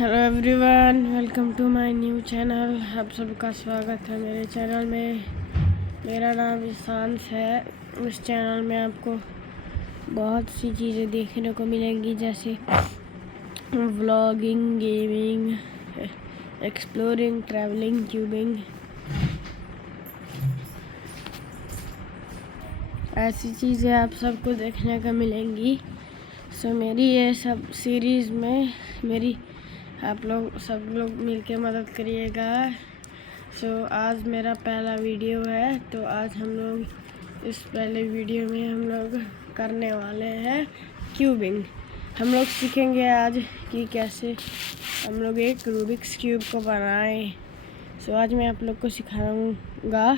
Hello everyone, welcome to my new channel. आप सबका स्वागत है मेरे चैनल में। मेरा नाम ईशांश है। इस चैनल में आपको बहुत सी चीज़ें देखने को मिलेंगी, जैसे vlogging, gaming, exploring, travelling, cubing, ऐसी चीज़ें आप सबको देखने को मिलेंगी। सो मेरी ये सब सीरीज़ में मेरी आप लोग सब लोग मिलके मदद करिएगा। सो आज मेरा पहला वीडियो है, तो आज हम लोग इस पहले वीडियो में हम लोग करने वाले हैं क्यूबिंग। हम लोग सीखेंगे आज कि कैसे हम लोग एक रूबिक्स क्यूब को बनाएं। सो आज मैं आप लोग को सिखाऊंगा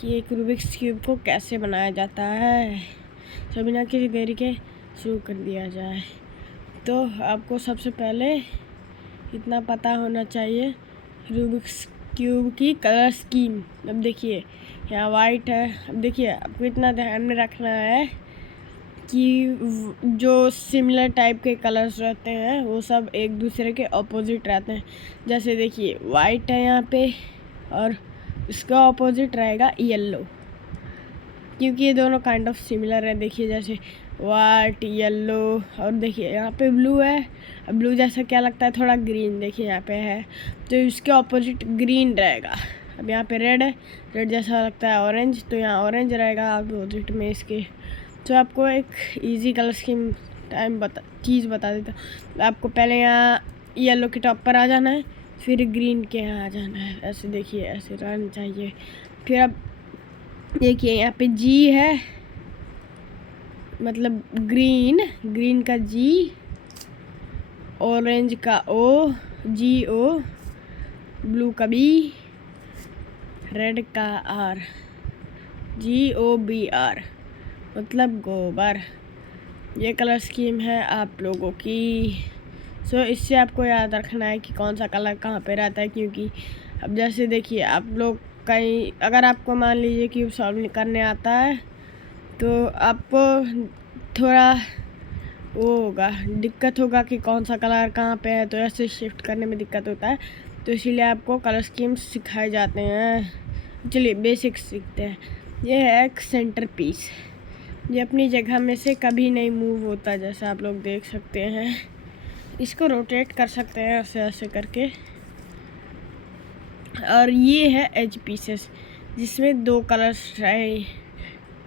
कि एक रूबिक्स क्यूब को कैसे बनाया जाता है। सो बिना किसी देरी के शुरू कर दिया जाए। तो आपको सबसे पहले इतना पता होना चाहिए रूबिक्स क्यूब की कलर स्कीम। अब देखिए यहाँ वाइट है। अब देखिए आपको इतना ध्यान में रखना है कि जो सिमिलर टाइप के कलर्स रहते हैं वो सब एक दूसरे के ऑपोजिट रहते हैं। जैसे देखिए वाइट है यहाँ पे और इसका ऑपोजिट रहेगा येलो, क्योंकि ये दोनों काइंड ऑफ सिमिलर है। देखिए जैसे वाइट, येलो, और देखिए यहाँ पे ब्लू है। अब ब्लू जैसा क्या लगता है, थोड़ा ग्रीन देखिए यहाँ पे है, तो इसके ऑपोजिट ग्रीन रहेगा। अब यहाँ पे रेड है, रेड जैसा लगता है ऑरेंज, तो यहाँ ऑरेंज रहेगा ऑपोजिट में इसके। तो आपको एक इजी कलर स्कीम चीज़ बता देता हूँ। आपको पहले यहाँ येलो के टॉप पर आ जाना है, फिर ग्रीन के यहाँ आ जाना है। ऐसे देखिए, ऐसे रहना चाहिए। फिर अब देखिए यहाँ पे जी है, मतलब ग्रीन का जी, ऑरेंज का ओ, जी ओ, ब्लू का बी, रेड का R, G O B R, मतलब गोबर। ये कलर स्कीम है आप लोगों की। सो इससे आपको याद रखना है कि कौन सा कलर कहाँ पे रहता है, क्योंकि अब जैसे देखिए आप लोग कहीं, अगर आपको मान लीजिए क्यूब सॉल्व करने आता है तो आपको थोड़ा वो होगा, दिक्कत होगा कि कौन सा कलर कहाँ पे है, तो ऐसे शिफ्ट करने में दिक्कत होता है। तो इसीलिए आपको कलर स्कीम्स सिखाए जाते हैं। चलिए बेसिक्स सीखते हैं। ये है एक सेंटर पीस, ये अपनी जगह में से कभी नहीं मूव होता, जैसा आप लोग देख सकते हैं। इसको रोटेट कर सकते हैं ऐसे ऐसे करके। और ये है एज पीसेस, जिसमें दो कलर्स है।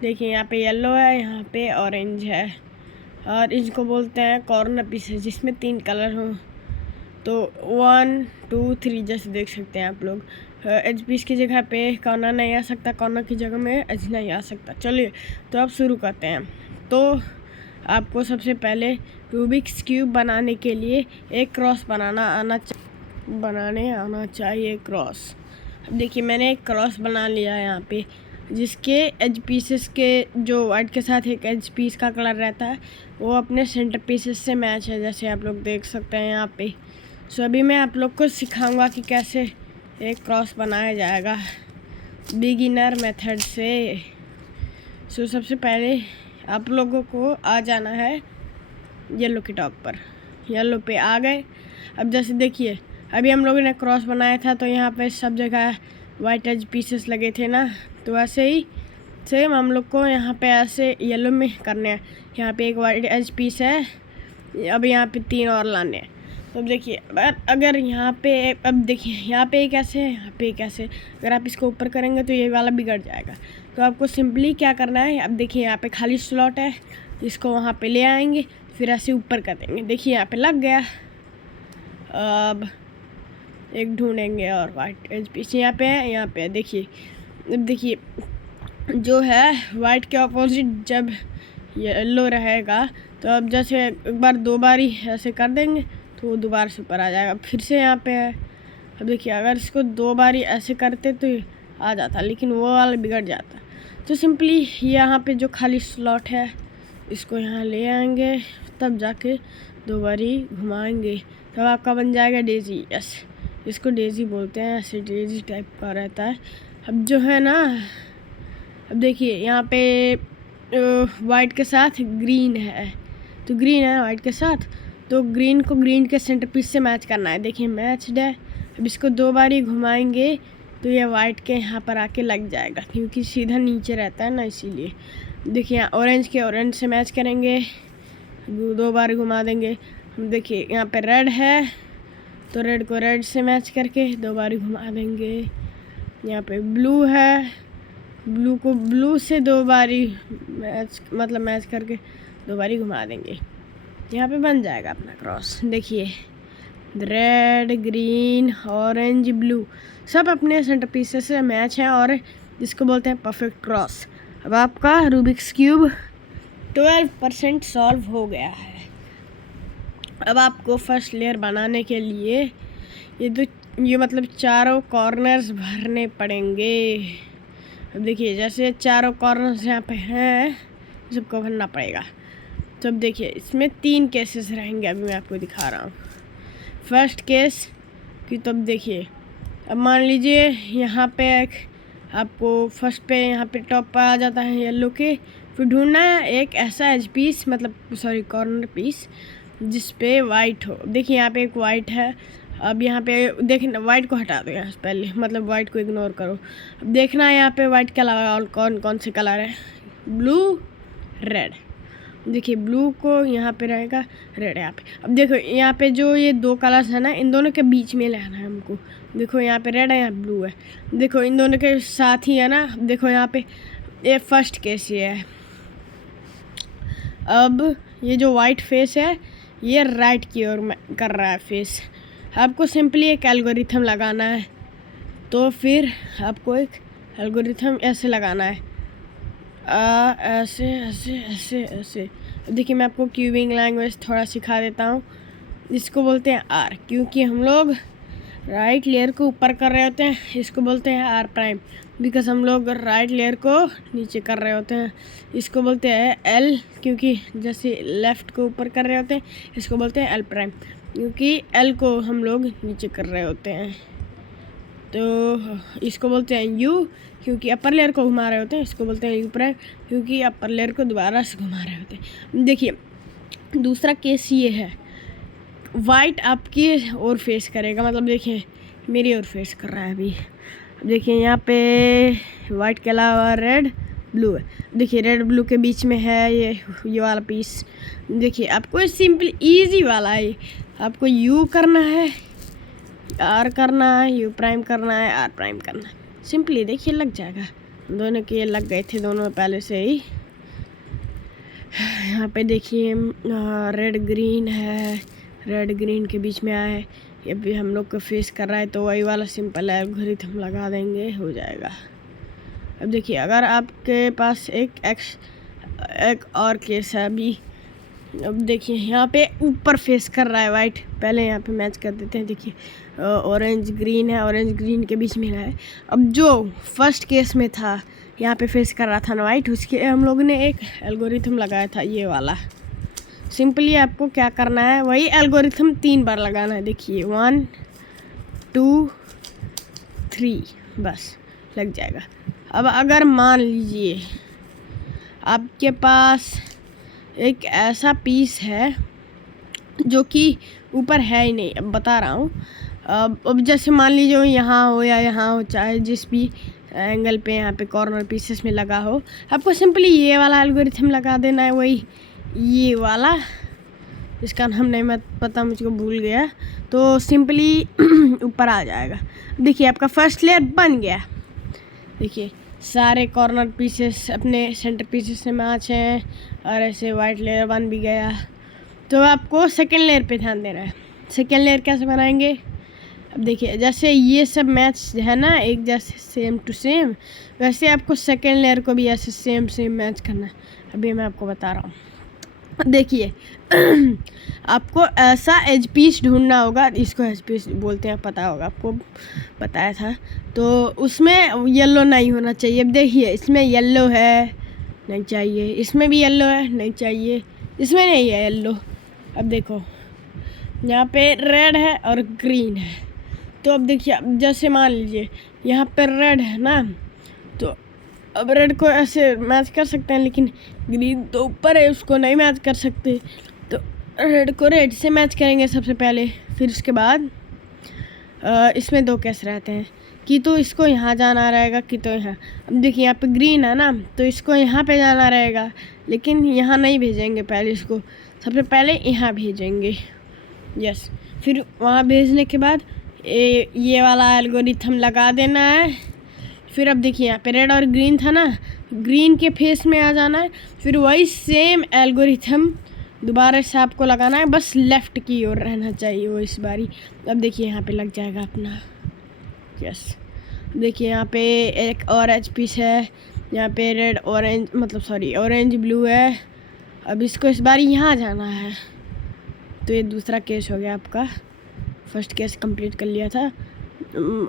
देखिए यहाँ पे येलो है, यहाँ पे ऑरेंज है, और इसको बोलते हैं कॉर्नर पीसेस, जिसमें 3 कलर हो। तो 1 2 3 जैसे देख सकते हैं आप लोग। एज पीस की जगह पे कॉर्नर नहीं आ सकता, कॉर्नर की जगह में एज नहीं आ सकता। चलिए तो अब शुरू करते हैं। तो आपको सबसे पहले रूबिक्स क्यूब बनाने के लिए एक क्रॉस बनाने आना चाहिए क्रॉस। अब देखिए मैंने एक क्रॉस बना लिया है यहाँ पे, जिसके एज पीसेस के जो वाइट के साथ एक एज पीस का कलर रहता है वो अपने सेंटर पीसेस से मैच है, जैसे आप लोग देख सकते हैं यहाँ पे। सो अभी मैं आप लोग को सिखाऊंगा कि कैसे एक क्रॉस बनाया जाएगा बिगिनर मेथड से। सो सबसे पहले आप लोगों को आ जाना है येलो के टॉप पर। येलो पे आ गए। अब जैसे देखिए अभी हम लोगों ने क्रॉस बनाया था, तो यहाँ पे सब जगह वाइट एज पीसेस लगे थे ना, तो ऐसे ही सेम हम लोग को यहाँ पे ऐसे येलो में करने हैं। यहाँ पे एक वाइट एज पीस है, अब यहाँ पे 3 और लाने हैं। तो अब देखिए अगर यहाँ पे, अब देखिए यहाँ पे एक ऐसे है, यहाँ पे एक ऐसे, अगर आप इसको ऊपर करेंगे तो ये वाला बिगड़ जाएगा। तो आपको सिंपली क्या करना है, अब देखिए यहाँ पे खाली स्लॉट है, इसको वहाँ पे ले आएंगे, फिर ऐसे ऊपर कर देंगे। देखिए यहाँ पे लग गया। अब एक ढूंढेंगे और वाइट एज पीस यहाँ पे है, यहाँ पे है। देखिए अब देखिए जो है वाइट के ऑपोजिट जब येलो रहेगा, तो अब जैसे एक बार 2 बार ही ऐसे कर देंगे तो वो दोबारा से ऊपर आ जाएगा। फिर से यहाँ पे है। अब देखिए अगर इसको 2 बार ही ऐसे करते तो आ जाता, लेकिन वो वाला बिगड़ जाता। तो सिंपली यहाँ पे जो खाली स्लॉट है इसको यहाँ ले आएंगे, तब जाके 2 बार ही घुमाएंगे, तब आपका बन जाएगा डेजी। यस, इसको डेजी बोलते हैं, ऐसे डेजी टाइप का रहता है। अब जो है ना, अब देखिए यहाँ पे वाइट के साथ ग्रीन है, तो ग्रीन है वाइट के साथ, तो ग्रीन को ग्रीन के सेंटर पीस से मैच करना है। देखिए मैच्ड है। अब इसको 2 बार ही घुमाएंगे तो ये वाइट के यहाँ पर आके लग जाएगा, क्योंकि सीधा नीचे रहता है ना, इसीलिए। देखिए यहाँ ऑरेंज के ऑरेंज से मैच करेंगे, 2 बार घुमा देंगे। देखिए यहाँ पे रेड है तो रेड को रेड से मैच करके 2 बार घुमा देंगे। यहाँ पे ब्लू है, ब्लू को ब्लू से 2 बारी मैच करके 2 बारी घुमा देंगे। यहाँ पे बन जाएगा अपना क्रॉस। देखिए रेड, ग्रीन, ऑरेंज, ब्लू सब अपने सेंटर पीसेस से मैच हैं और जिसको बोलते हैं परफेक्ट क्रॉस। अब आपका रूबिक्स क्यूब 12% सॉल्व हो गया है। अब आपको फर्स्ट लेयर बनाने के लिए ये मतलब चारों कॉर्नर्स भरने पड़ेंगे। अब देखिए जैसे चारों कॉर्नर्स यहाँ पे हैं, सबको भरना पड़ेगा। तो अब देखिए इसमें 3 केसेस रहेंगे, अभी मैं आपको दिखा रहा हूँ। फर्स्ट केस कि तो अब देखिए, अब मान लीजिए यहाँ पे आपको फर्स्ट पे यहाँ पे टॉप पर आ जाता है येलो के, फिर ढूंढना है एक ऐसा एज पीस कॉर्नर पीस जिस पे वाइट हो। देखिए यहाँ पे एक वाइट है। अब यहाँ पे देखना, वाइट को हटा दो यहाँ से पहले, मतलब वाइट को इग्नोर करो। अब देखना है यहाँ पे वाइट के अलावा और कौन कौन से कलर हैं, ब्लू, रेड। देखिए ब्लू को यहाँ पे रहेगा, रेड यहाँ पे। अब देखो यहाँ पे जो ये 2 कलर्स है ना, इन दोनों के बीच में लेना है हमको। देखो यहाँ पे रेड है, यहाँ ब्लू है। देखो इन दोनों के साथ ही है ना। देखो यहाँ पे ये फर्स्ट केस ये है। अब ये जो वाइट फेस है ये राइट की ओर कर रहा है फेस। आपको सिंपली एक एल्गोरिथम लगाना है। तो फिर आपको एक एल्गोरिथम ऐसे लगाना है, ऐसे ऐसे ऐसे ऐसे। देखिए मैं आपको क्यूबिंग लैंग्वेज थोड़ा सिखा देता हूँ। इसको बोलते हैं आर, क्योंकि हम लोग राइट लेयर को ऊपर कर रहे होते हैं। इसको बोलते हैं आर प्राइम, बिकॉज हम लोग राइट लेयर को नीचे कर रहे होते हैं। इसको बोलते हैं एल, क्योंकि जैसे लेफ़्ट को ऊपर कर रहे होते हैं। इसको बोलते हैं एल प्राइम, क्योंकि एल को हम लोग नीचे कर रहे होते हैं। तो इसको बोलते हैं यू, क्योंकि अपर लेयर को घुमा रहे होते हैं। इसको बोलते हैं यू प्राइम, क्योंकि अपर लेयर को दोबारा से घुमा रहे होते हैं। देखिए दूसरा केस ये है, वाइट आपकी ओर फेस करेगा, मतलब देखिए मेरी ओर फेस कर रहा है अभी। देखिए यहाँ पे वाइट के अलावा रेड, ब्लू है। देखिए रेड ब्लू के बीच में है ये वाला पीस। देखिए आपको सिंपल इजी वाला है। आपको यू करना है, आर करना है, यू प्राइम करना है, आर प्राइम करना है। सिंपली देखिए लग जाएगा। दोनों के लग गए थे दोनों पहले से ही। यहाँ पे देखिए रेड ग्रीन है, रेड ग्रीन के बीच में आया है। ये भी हम लोग को फेस कर रहा है, तो वही वाला सिंपल एल्गोरिथम लगा देंगे, हो जाएगा। अब देखिए अगर आपके पास एक और केस है अभी। अब देखिए यहाँ पे ऊपर फेस कर रहा है वाइट, पहले यहाँ पे मैच कर देते हैं। देखिए ऑरेंज ग्रीन है, ऑरेंज ग्रीन के बीच में है। अब जो फर्स्ट केस में था यहाँ पे फेस कर रहा था ना वाइट, उसके हम लोग ने एक एल्गोरिथम लगाया था ये वाला। सिंपली आपको क्या करना है, वही एल्गोरिथम 3 बार लगाना है। देखिए 1 2 3 बस लग जाएगा। अब अगर मान लीजिए आपके पास एक ऐसा पीस है जो कि ऊपर है ही नहीं, अब बता रहा हूँ। अब जैसे मान लीजिए यहाँ हो या यहाँ हो, चाहे जिस भी एंगल पे यहाँ पे कॉर्नर पीसेस में लगा हो, आपको सिंपली ये वाला एल्गोरिथम लगा देना है, वही ये वाला। इसका नाम नहीं मैं पता, मुझको भूल गया। तो सिंपली ऊपर आ जाएगा। देखिए आपका फर्स्ट लेयर बन गया। देखिए सारे कॉर्नर पीसेस अपने सेंटर पीसेस से मैच हैं और ऐसे वाइट लेयर बन भी गया। तो आपको सेकेंड लेयर पे ध्यान देना है। सेकेंड लेयर कैसे बनाएंगे, अब देखिए जैसे ये सब मैच है ना एक जैसे सेम टू सेम, वैसे आपको सेकेंड लेयर को भी ऐसे सेम मैच करना है। अभी मैं आपको बता रहा हूँ। देखिए आपको ऐसा एज पीस ढूंढना होगा, इसको एज पीस बोलते हैं, पता होगा आपको, बताया था। तो उसमें येलो नहीं होना चाहिए। अब देखिए इसमें येलो है, नहीं चाहिए। इसमें भी येलो है, नहीं चाहिए। इसमें नहीं है येलो। अब देखो यहाँ पे रेड है और ग्रीन है। तो अब देखिए, अब जैसे मान लीजिए यहाँ पे रेड है ना, तो अब रेड को ऐसे मैच कर सकते हैं, लेकिन ग्रीन तो ऊपर है, उसको नहीं मैच कर सकते। तो रेड को रेड से मैच करेंगे सबसे पहले। फिर उसके बाद इसमें दो केस रहते हैं कि तो इसको यहाँ जाना रहेगा कि तो यहाँ। अब देखिए यहाँ पे ग्रीन है ना, तो इसको यहाँ पे जाना रहेगा, लेकिन यहाँ नहीं भेजेंगे, पहले इसको सबसे पहले यहाँ भेजेंगे। यस, फिर वहाँ भेजने के बाद ये वाला एल्गोरिथम लगा देना है। फिर अब देखिए यहाँ पे रेड और ग्रीन था ना, ग्रीन के फेस में आ जाना है। फिर वही सेम एल्गोरिथम दोबारा से आपको लगाना है, बस लेफ़्ट की ओर रहना चाहिए वो इस बारी। अब देखिए यहाँ पे लग जाएगा अपना। यस, देखिए यहाँ पे एक और एच पीस है, यहाँ पे रेड ऑरेंज मतलब सॉरी ऑरेंज ब्लू है। अब इसको इस बार यहाँ जाना है। तो ये दूसरा केस हो गया आपका, फर्स्ट केस कंप्लीट कर लिया था।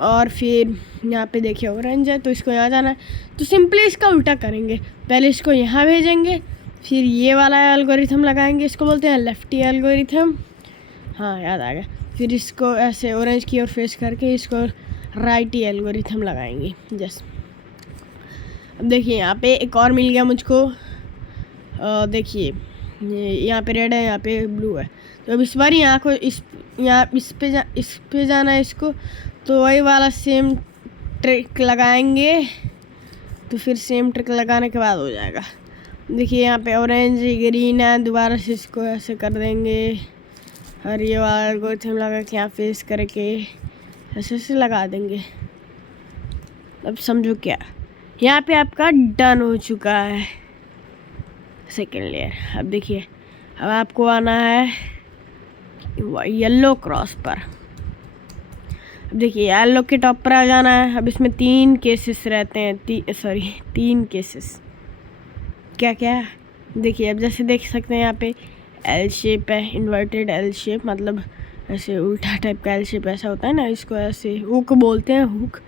और फिर यहाँ पे देखिए ऑरेंज है, तो इसको यहाँ जाना है। तो सिंपली इसका उल्टा करेंगे, पहले इसको यहाँ भेजेंगे, फिर ये वाला एल्गोरिथम लगाएंगे, इसको बोलते हैं लेफ्टी एल्गोरिथम। हाँ याद आ गया। फिर इसको ऐसे ऑरेंज की ओर फेस करके इसको राइटी एल्गोरिथम लगाएंगे। जस्ट अब देखिए यहाँ पे एक और मिल गया मुझको। देखिए यहाँ पे रेड है, यहाँ पे ब्लू है। तो अब इस बार यहाँ को इस पे जाना है इसको, तो वही वाला सेम ट्रिक लगाएंगे। तो फिर सेम ट्रिक लगाने के बाद हो जाएगा। देखिए यहाँ पे ऑरेंज ग्रीन है, दोबारा से इसको ऐसे कर देंगे और ये वाला एल्गोरिथम लगा के यहाँ फेस करके ऐसे ऐसे लगा देंगे। अब समझो क्या, यहाँ पे आपका डन हो चुका है सेकेंड लेयर। अब देखिए अब आपको आना है येलो क्रॉस पर। अब देखिए येलो के टॉप पर आ जाना है। अब इसमें 3 केसेस रहते हैं, 3 केसेस। क्या क्या देखिए, अब जैसे देख सकते हैं यहाँ पे एल शेप है, इन्वर्टेड एल शेप, मतलब ऐसे उल्टा टाइप का एल शेप ऐसा होता है ना, इसको ऐसे हुक बोलते हैं, हुक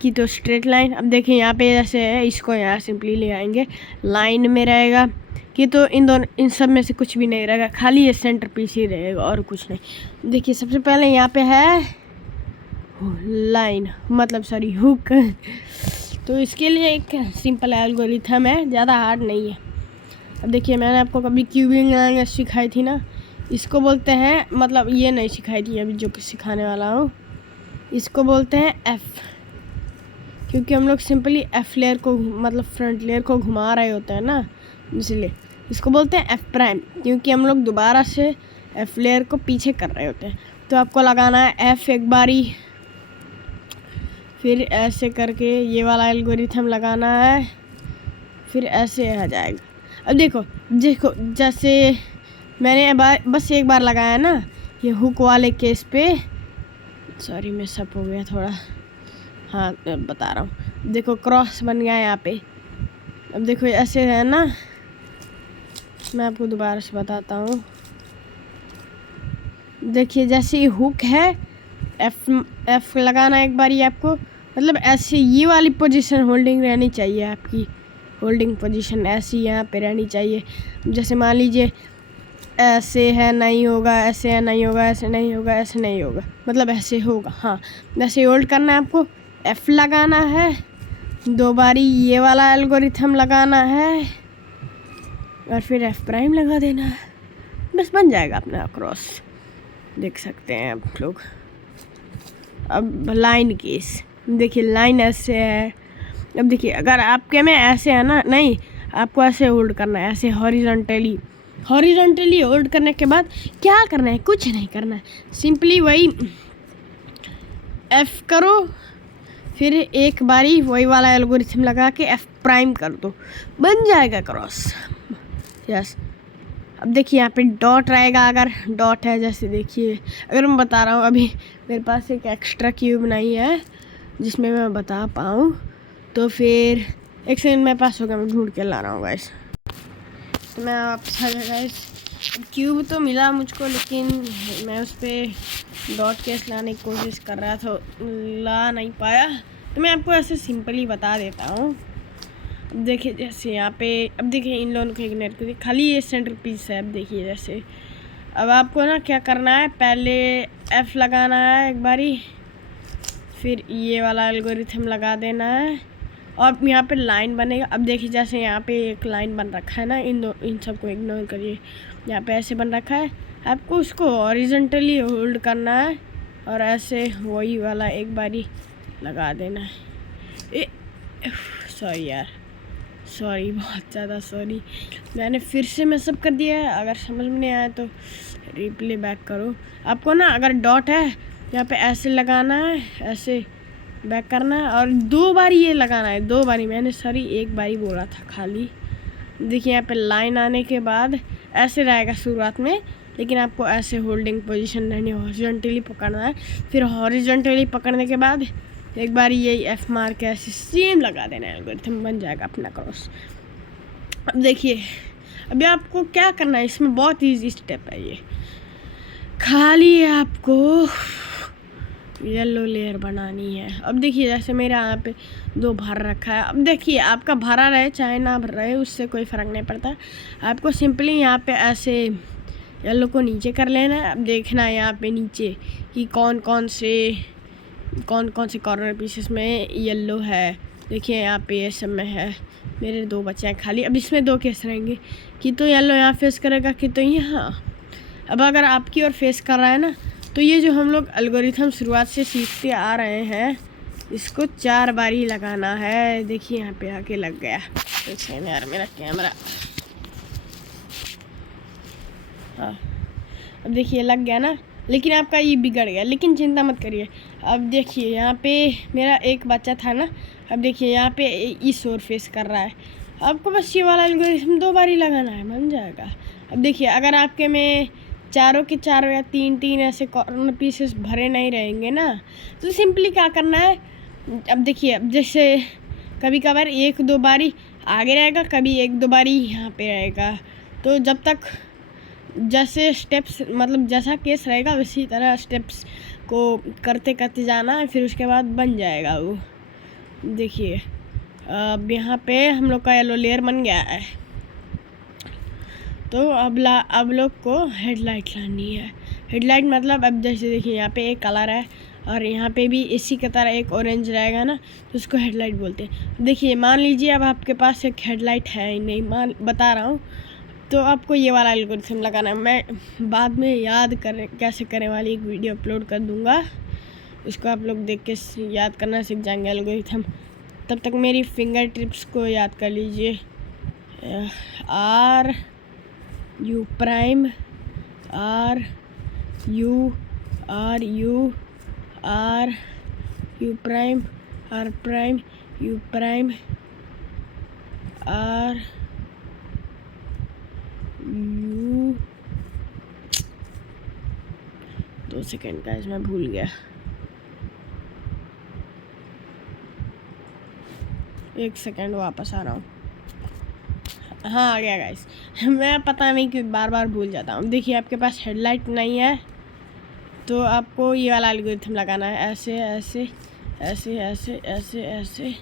की। तो स्ट्रेट लाइन। अब देखिए यहाँ पे जैसे है, इसको यहाँ सिंपली ले आएंगे, लाइन में रहेगा कि तो इन सब में से कुछ भी नहीं रहेगा, खाली ये सेंटर पीस ही रहेगा और कुछ नहीं। देखिए सबसे पहले यहाँ पे है लाइन मतलब सॉरी हुक। तो इसके लिए एक सिंपल एल्गोरिथम है, ज़्यादा हार्ड नहीं है। अब देखिए मैंने आपको कभी क्यूबिंग लैंग्वेज सिखाई थी ना, इसको बोलते हैं, मतलब ये नहीं सिखाई थी अभी जो कि सिखाने वाला हूँ, इसको बोलते हैं एफ़। क्योंकि हम लोग सिंपली एफ़ लेयर को मतलब फ्रंट लेयर को घुमा रहे होते हैं ना, इसलिए इसको बोलते हैं एफ़ प्राइम, क्योंकि हम लोग दोबारा से एफ़ लेयर को पीछे कर रहे होते हैं। तो आपको लगाना है एफ़ एक बारी, फिर ऐसे करके ये वाला एल्गोरिथम लगाना है, फिर ऐसे आ जाएगा। अब देखो जैसे मैंने बस एक बार लगाया ना ये हुक वाले केस पे, सॉरी मैं सब हो गया थोड़ा, हाँ बता रहा हूँ। देखो क्रॉस बन गया यहाँ पे। अब देखो ऐसे है ना, मैं आपको दोबारा से बताता हूँ। देखिए जैसे ये हुक है, एफ लगाना एक बार ही आपको, मतलब ऐसे ये वाली पोजीशन होल्डिंग रहनी चाहिए, आपकी होल्डिंग पोजीशन ऐसी यहाँ पे रहनी चाहिए। जैसे मान लीजिए ऐसे है नहीं होगा, ऐसे है नहीं होगा, ऐसे नहीं होगा, ऐसे नहीं होगा, मतलब ऐसे होगा। हाँ वैसे होल्ड करना है आपको, एफ़ लगाना है, 2 बारी ये वाला एल्गोरिथम लगाना है और फिर एफ़ प्राइम लगा देना है, बस बन जाएगा अपना क्रॉस। देख सकते हैं आप लोग। अब लाइन केस, देखिए लाइन ऐसे है। अब देखिए अगर आपके में ऐसे है ना, नहीं आपको ऐसे होल्ड करना है, ऐसे हॉरिजॉन्टली होल्ड करने के बाद क्या करना है, कुछ नहीं करना है, सिंपली वही एफ़ करो, फिर एक बारी वही वाला एल्गोरिथम लगा के एफ़ प्राइम कर दो, बन जाएगा क्रॉस। यस, अब देखिए यहाँ पे डॉट रहेगा, अगर डॉट है जैसे देखिए, अगर मैं बता रहा हूँ, अभी मेरे पास एक एक्स्ट्रा क्यूब नहीं है जिसमें मैं बता पाऊँ, तो फिर एक सेकंड मेरे पास होगा, मैं ढूंढ के ला रहा हूँ गाइस। तो मैं आपसे गाइस क्यूब तो मिला मुझको, लेकिन मैं उस पर डॉट केस लाने की कोशिश कर रहा था, ला नहीं पाया। तो मैं आपको ऐसे सिंपली बता देता हूँ। अब देखिए जैसे यहाँ पे, अब देखिए इन लोगों को इग्नोर करिए, खाली ये सेंटर पीस है। अब देखिए जैसे अब आपको ना क्या करना है, पहले एफ़ लगाना है एक बारी, फिर ये वाला एल्गोरिथम लगा देना है और यहाँ पे लाइन बनेगा। अब देखिए जैसे यहाँ पे एक लाइन बन रखा है ना, इन सबको इग्नोर करिए, यहाँ पे ऐसे बन रखा है, आपको उसको हॉरिजॉन्टली होल्ड करना है और ऐसे वही वाला एक बारी लगा देना है। सॉरी यार, सॉरी, बहुत ज़्यादा सॉरी, मैंने फिर से मैसअप कर दिया है। अगर समझ में नहीं आया तो रिप्ले बैक करो। आपको ना अगर डॉट है यहाँ पे ऐसे लगाना है, ऐसे बैक करना है और 2 बारी ये लगाना है, 2 बारी, मैंने सॉरी 1 बारी बोला था खाली। देखिए यहाँ पे लाइन आने के बाद ऐसे रहेगा शुरुआत में, लेकिन आपको ऐसे होल्डिंग पोजीशन रहनी है, हॉरिजॉन्टली पकड़ना है। फिर हॉरिजॉन्टली पकड़ने के बाद एक बार यही एफ मार के ऐसे सेम लगा देना है, एल्गोरिथम बन जाएगा अपना क्रॉस। अब देखिए अभी आपको क्या करना है, इसमें बहुत इजी स्टेप है ये। खाली आपको येलो लेयर बनानी है। अब देखिए जैसे मेरा यहाँ पे 2 भर रखा है। अब देखिए आपका भरा रहे चाहे ना भर रहे, उससे कोई फ़र्क नहीं पड़ता। आपको सिंपली यहाँ पे ऐसे येलो को नीचे कर लेना है। अब देखना है यहाँ पे नीचे कि कौन कौन से कॉर्नर पीसेस में येलो है। देखिए यहाँ पे ये सब में है, मेरे 2 बचे हैं खाली। अब इसमें 2 केस रहेंगे कि तो येलो यहाँ फेस करेगा कि तो यहाँ। अब अगर आपकी ओर फेस कर रहा है ना, तो ये जो हम लोग एल्गोरिथम शुरुआत से सीखते आ रहे हैं, इसको 4 बारी लगाना है। देखिए यहाँ पे आके लग गया। देखिए यार मेरा कैमरा, हाँ अब देखिए लग गया ना, लेकिन आपका ये बिगड़ गया, लेकिन चिंता मत करिए। अब देखिए यहाँ पे मेरा एक बच्चा था ना, अब देखिए यहाँ पे इस ओर फेस कर रहा है। आपको बस ये वाला एल्गोरिथम 2 बारी लगाना है, बन जाएगा। अब देखिए अगर आपके में चारों के चारों या 3 ऐसे कॉर्नर पीसेस भरे नहीं रहेंगे ना, तो सिंपली क्या करना है, अब देखिए अब जैसे कभी कभार 1-2 बारी आगे रहेगा, कभी 1-2 बारी यहाँ पे रहेगा। तो जब तक जैसे स्टेप्स मतलब जैसा केस रहेगा उसी तरह स्टेप्स को करते करते जाना है, फिर उसके बाद बन जाएगा वो। देखिए अब यहाँ पे हम लोग का येलो लेयर बन गया है। तो अब लोग को हेडलाइट लानी है। हेडलाइट मतलब अब जैसे देखिए यहाँ पे एक कलर है और यहाँ पे भी इसी की तरह एक ऑरेंज रहेगा ना, तो उसको हेडलाइट बोलते हैं। देखिए मान लीजिए अब आपके पास एक हेडलाइट है ही नहीं, बता रहा हूँ, तो आपको ये वाला एल्गोरिथम लगाना है। मैं बाद में याद करें कैसे करें वाली एक वीडियो अपलोड कर दूँगा, उसको आप लोग देख के याद करना सीख जाएंगे एल्गोरिथम। तब तक मेरी फिंगर टिप्स को याद कर लीजिए। R U prime R U R U R U prime R prime U prime R U। 2 second guys, मैं भूल गया। 1 सेकेंड, वापस आ रहा हूँ। हाँ आ गया गाइस। मैं पता नहीं क्यों बार बार भूल जाता हूँ। देखिए आपके पास हेडलाइट नहीं है तो आपको ये वाला एल्गोरिथम लगाना है, ऐसे ऐसे ऐसे ऐसे ऐसे ऐसे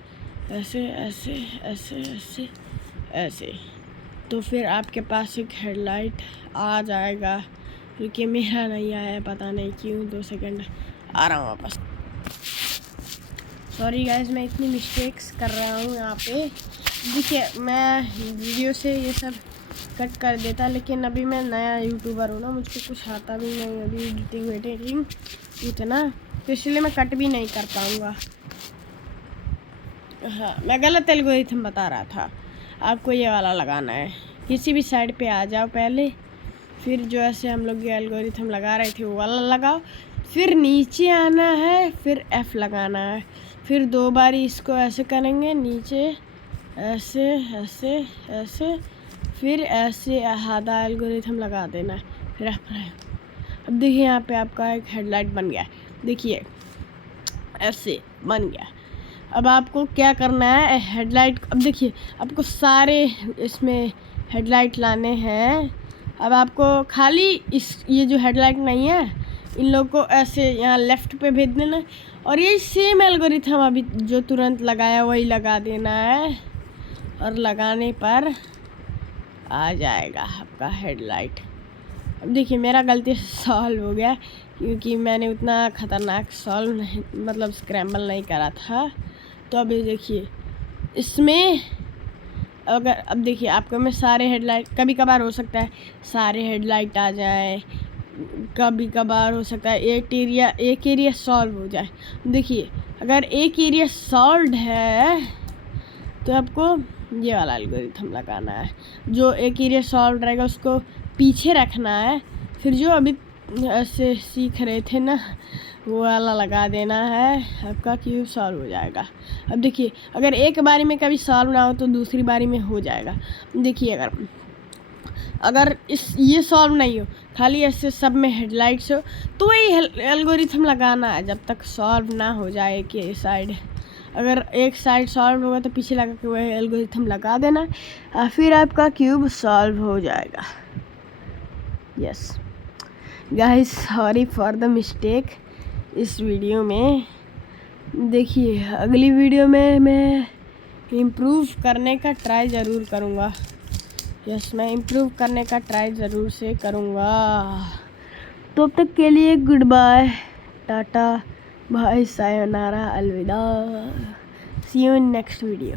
ऐसे ऐसे ऐसे ऐसे ऐसे। तो फिर आपके पास एक हेडलाइट आ जाएगा, क्योंकि मेरा नहीं आया है पता नहीं क्यों। 2 सेकेंड, आ रहा हूँ वापस। सॉरी गाइस, मैं इतनी मिस्टेक्स कर रहा हूँ यहाँ पे। देखिए मैं वीडियो से ये सब कट कर देता, लेकिन अभी मैं नया यूट्यूबर हूँ ना, मुझको कुछ आता भी नहीं अभी एडिटिंग इतना, तो इसलिए मैं कट भी नहीं कर पाऊँगा। हाँ मैं गलत एल्गोरिथम बता रहा था। आपको ये वाला लगाना है, किसी भी साइड पे आ जाओ पहले, फिर जो ऐसे हम लोग ये एल्गोरिथम लगा रहे थे वो वाला लगाओ, फिर नीचे आना है, फिर F लगाना है, फिर 2 बारी इसको ऐसे करेंगे नीचे, ऐसे ऐसे ऐसे, फिर ऐसे आधा एल्गोरिथम लगा देना है, फिर अब देखिए यहाँ पे आपका एक हेडलाइट बन गया। देखिए ऐसे बन गया। अब आपको क्या करना है, हेडलाइट, अब देखिए आपको सारे इसमें हेडलाइट लाने हैं। अब आपको खाली ये जो हेडलाइट नहीं है, इन लोग को ऐसे यहाँ लेफ़्ट पे भेज देना, और ये सेम एल्गोरिथम अभी जो तुरंत लगाया वही लगा देना है, और लगाने पर आ जाएगा आपका हेडलाइट। अब देखिए मेरा गलती से सॉल्व हो गया, क्योंकि मैंने उतना ख़तरनाक सॉल्व नहीं, मतलब स्क्रैम्बल नहीं करा था। तो अभी देखिए इसमें अगर अब देखिए आपको में सारे हेडलाइट, कभी कभार हो सकता है सारे हेडलाइट आ जाए, कभी कभार हो सकता है एक एरिया सॉल्व हो जाए। देखिए अगर एक एरिया सॉल्व है तो आपको ये वाला एल्गोरिथम लगाना है। जो एक एरिया सॉल्व रहेगा उसको पीछे रखना है, फिर जो अभी ऐसे सीख रहे थे ना वो वाला लगा देना है, आपका क्यूब सॉल्व हो जाएगा। अब देखिए अगर एक बारी में कभी सॉल्व ना हो तो दूसरी बारी में हो जाएगा। देखिए अगर ये सॉल्व नहीं हो, खाली ऐसे सब में हेडलाइट्स हो, तो वही एल्गोरिथम लगाना है जब तक सॉल्व ना हो जाए कि साइड। अगर एक साइड सॉल्व होगा तो पीछे लगा के वही एल्गोरिथम लगा देना और फिर आपका क्यूब सॉल्व हो जाएगा। Yes guys, sorry for the mistake इस वीडियो में। देखिए अगली वीडियो में मैं इम्प्रूव करने का ट्राई ज़रूर करूँगा। यस, मैं इम्प्रूव करने का ट्राई ज़रूर से करूँगा। तो तब तक के लिए गुड बाय, टाटा, बाय, सायोनारा, अलविदा। See you in next video.